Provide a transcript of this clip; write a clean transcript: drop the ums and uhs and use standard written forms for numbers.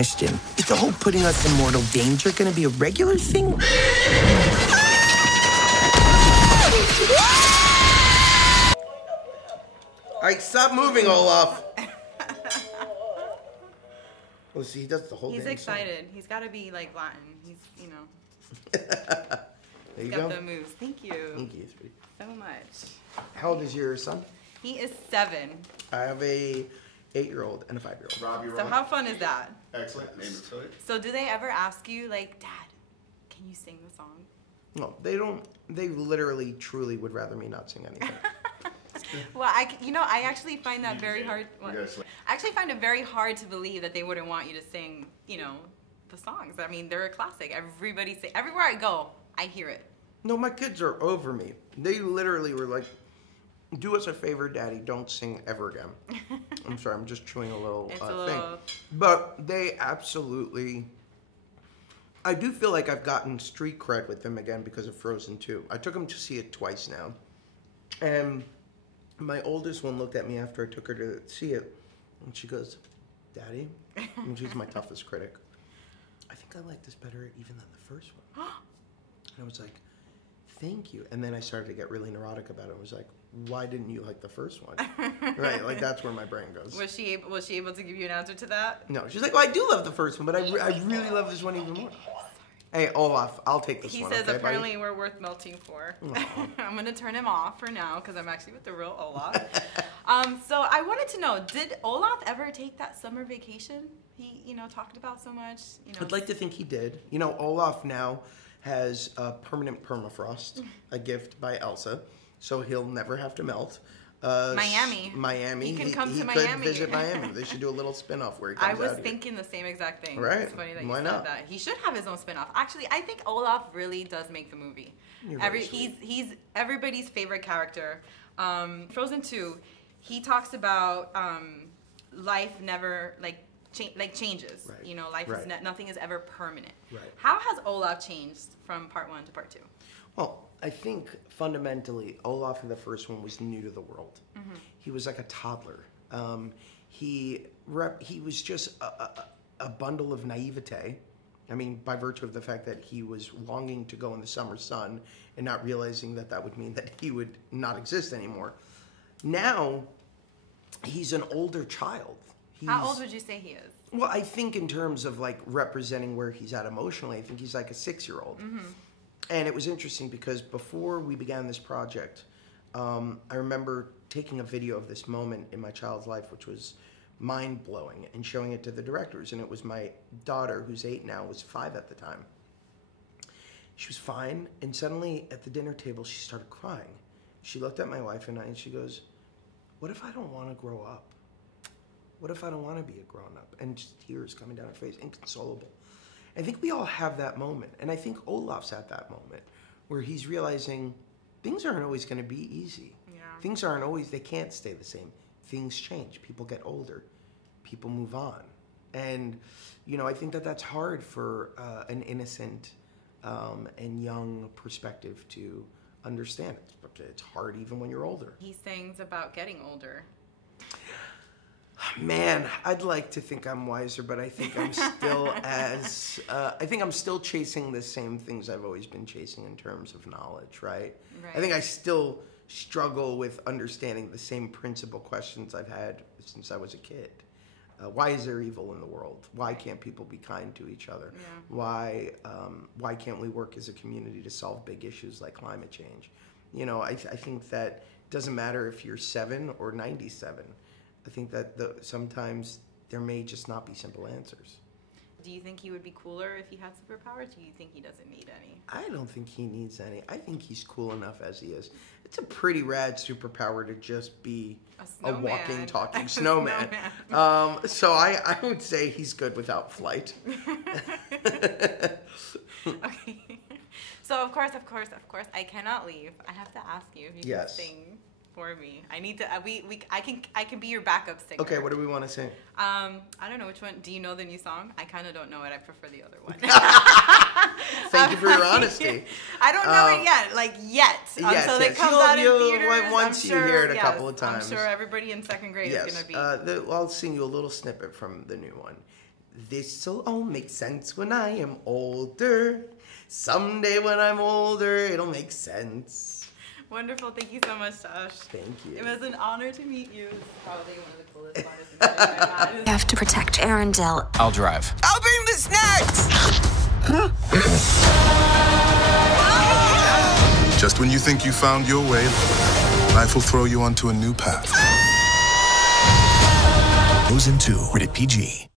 question. Is the whole putting us in mortal danger gonna be a regular thing? Alright, stop moving, Olaf. Oh, see, he does the whole He's damn excited. song. He's got to be like Latin. He's, you know. There you He's go. got the moves. Thank you. Thank you, sweetie. So much. How old is your son? He is 7. I have a 8-year-old and a 5-year-old. Rob, you're So on. how fun is that? Excellent. Name it, Tilly. So do they ever ask you, like, Dad, can you sing the song? No, they don't. They literally, truly would rather me not sing anything. Well, I actually find that very hard. What? I actually find it very hard to believe that they wouldn't want you to sing, you know, the songs. I mean, they're a classic. Everybody say, everywhere I go, I hear it. No, my kids are over me. They literally were like, do us a favor, Daddy, don't sing ever again. I'm sorry, I'm just chewing a little thing. But they absolutely... I do feel like I've gotten street cred with them again because of Frozen 2. I took them to see it twice now. And my oldest one looked at me after I took her to see it. And she goes, Daddy, and she's my toughest critic, I think I like this better even than the first one. And I was like, thank you. And then I started to get really neurotic about it. I was like, why didn't you like the first one? Right, like that's where my brain goes. Was she able to give you an answer to that? No, she's like, well, I do love the first one, but I really love this one even more. Hey, Olaf, I'll take this one. He says, okay, apparently buddy? we're worth melting for. I'm going to turn him off for now because I'm actually with the real Olaf. So I wanted to know, did Olaf ever take that summer vacation he, you know, talked about so much? You know, I'd like to think he did. You know, Olaf now has a permanent permafrost, a gift by Elsa, so he'll never have to melt. Miami. Miami. He can come to He Miami. could visit Miami. They should do a little spin-off where he comes I was out here. thinking the same exact thing. Right. It's funny that you Why said not? that. He should have his own spin-off. Actually, I think Olaf really does make the movie. He's everybody's favorite character. Frozen 2, he talks about life never changes. Right. You know, life is nothing is ever permanent. Right. How has Olaf changed from part 1 to part 2? Well, I think fundamentally, Olaf in the first one was new to the world. Mm-hmm. He was like a toddler. He was just a bundle of naivete. I mean, by virtue of the fact that he was longing to go in the summer sun and not realizing that that would mean that he would not exist anymore. Now, he's an older child. How old would you say he is? Well, I think in terms of like representing where he's at emotionally, I think he's like a 6-year-old. Mm-hmm. And it was interesting because before we began this project, I remember taking a video of this moment in my child's life, which was mind-blowing, and showing it to the directors. And it was my daughter, who's 8 now, was 5 at the time. She was fine, and suddenly at the dinner table, she started crying. She looked at my wife and I, and she goes, what if I don't want to grow up? What if I don't want to be a grown-up? And just tears coming down her face, inconsolable. I think we all have that moment, and I think Olaf's at that moment where he's realizing things aren't always going to be easy. Yeah. Things aren't always, they can't stay the same. Things change. People get older. People move on. And, you know, I think that that's hard for an innocent and young perspective to understand. It's hard even when you're older. He sings about getting older. Man, I'd like to think I'm wiser, but I think I'm still I think I'm still chasing the same things I've always been chasing in terms of knowledge, right? I think I still struggle with understanding the same principal questions I've had since I was a kid. Why is there evil in the world? Why can't people be kind to each other? Yeah. Why can't we work as a community to solve big issues like climate change? You know, I think that it doesn't matter if you're 7 or 97. I think that sometimes there may just not be simple answers. Do you think he would be cooler if he had superpowers? Do you think he doesn't need any? I don't think he needs any. I think he's cool enough as he is. It's a pretty rad superpower to just be a walking, talking snowman. So I would say he's good without flight. Okay. So of course, I cannot leave. I have to ask you if you can sing for me. I need to. I can be your backup singer. Okay. What do we want to sing? I don't know which one. Do you know the new song? I kind of don't know it. I prefer the other one. Thank you for your honesty. I don't know it yet. Until it comes out in theaters. Once you hear it a couple of times. I'm sure everybody in 2nd grade is gonna be. I'll sing you a little snippet from the new one. This'll all make sense when I am older. Someday when I'm older, it'll make sense. Wonderful. Thank you so much, Josh. Thank you. It was an honor to meet you. It's probably one of the coolest artists I've had. You have to protect Arendelle. I'll drive. I'll bring the snacks! Just when you think you found your way, life will throw you onto a new path. Frozen 2, rated PG.